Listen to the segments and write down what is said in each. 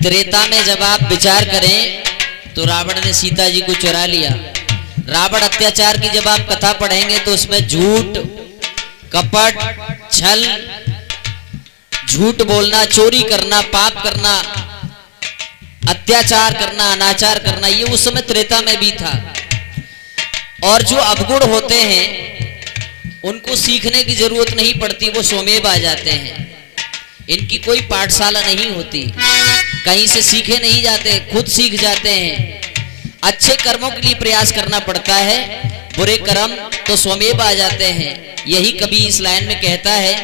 त्रेता में जब आप विचार करें तो रावण ने सीता जी को चुरा लिया। रावण अत्याचार की जब आप कथा पढ़ेंगे तो उसमें झूठ, कपट, छल, झूठ बोलना, चोरी करना, पाप करना, अत्याचार करना, अनाचार करना, ये उस समय त्रेता में भी था। और जो अवगुण होते हैं उनको सीखने की जरूरत नहीं पड़ती, वो स्वमेव आ जाते हैं। इनकी कोई पाठशाला नहीं होती, कहीं से सीखे नहीं जाते, खुद सीख जाते हैं। अच्छे कर्मों के लिए प्रयास करना पड़ता है, बुरे कर्म तो स्वमेव आ जाते हैं। यही कवि इस लाइन में कहता है,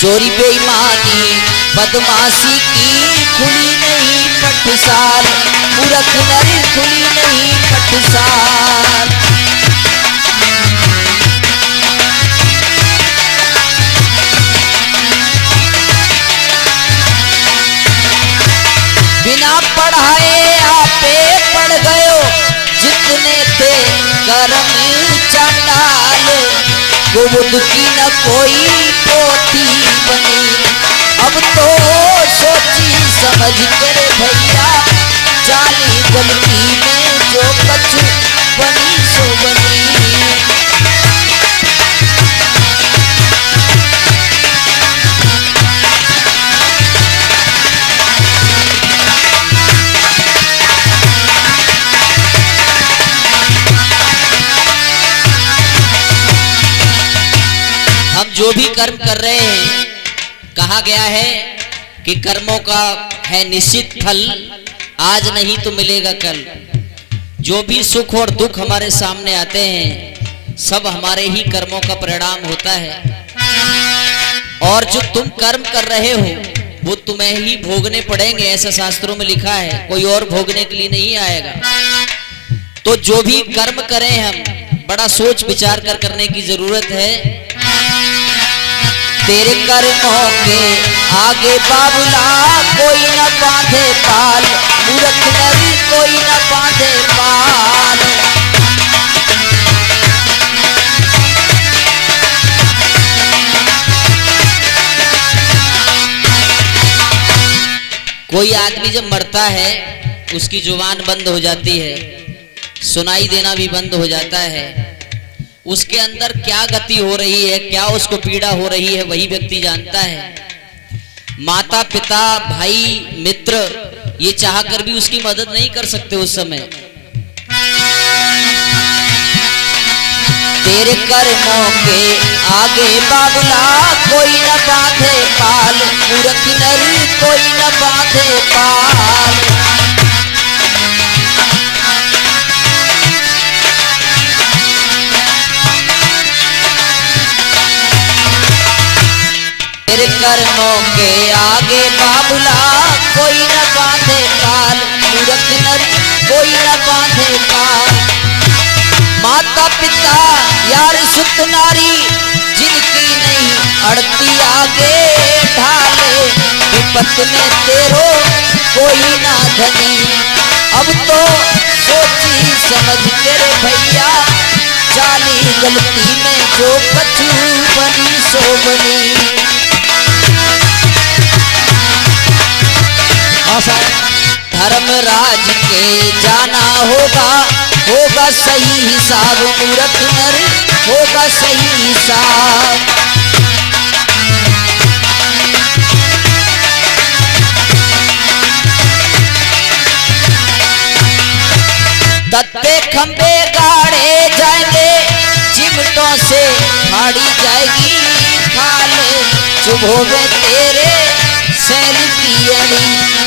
चोरी बेईमानी बदमाशी की खुली नहीं पठसाल, मूर्ख नर खुली नहीं पठसाल। बिना पढ़ाए आपे पढ़ गयो, जितने थे कर्म चंडाल, गोबुद की न कोई पोथी बनी। अब तो सोची समझ कर भैया, जानी गलती में जो कछु बनी सो बनी। जो भी कर्म कर रहे हैं, कहा गया है कि कर्मों का है निश्चित फल, आज नहीं तो मिलेगा कल। जो भी सुख और दुख हमारे सामने आते हैं सब हमारे ही कर्मों का परिणाम होता है। और जो तुम कर्म कर रहे हो वो तुम्हें ही भोगने पड़ेंगे, ऐसा शास्त्रों में लिखा है, कोई और भोगने के लिए नहीं आएगा। तो जो भी कर्म करें हम बड़ा सोच विचार कर करने की जरूरत है। तेरे कर्मों के आगे बाबुला कोई न बांधे पाल, मूर्ख नर कोई न बांधे पाल। कोई आदमी जब मरता है उसकी जुबान बंद हो जाती है, सुनाई देना भी बंद हो जाता है। उसके अंदर क्या गति हो रही है, क्या उसको पीड़ा हो रही है, वही व्यक्ति जानता है। माता पिता भाई मित्र ये चाहकर भी उसकी मदद नहीं कर सकते उस समय। तेरे कर्मों के आगे बाबुला कोई न बांधे पाल, मूर्ख नर कोई न बांधे पाल। तेरे कर्मों के आगे बाबुला कोई न बांधे पाल, मूर्ख नर कोई न बांधे पाल। माता पिता यार सुत नारी जिनकी नहीं अड़ती आगे ढाले, विपत में तेरो कोई ना धनी। अब तो सोची समझ कर भैया, चाली गलती में जो कछु बनी सो बनी। धर्मराज के जाना होगा, होगा सही हिसाब, मूर्ख नर होगा सही हिसाब। तत्ते खंबे गाड़े जाएंगे, चिमटों से फाड़ी जाएगी खाल, चुभोगे तेरे सैल की अड़ी।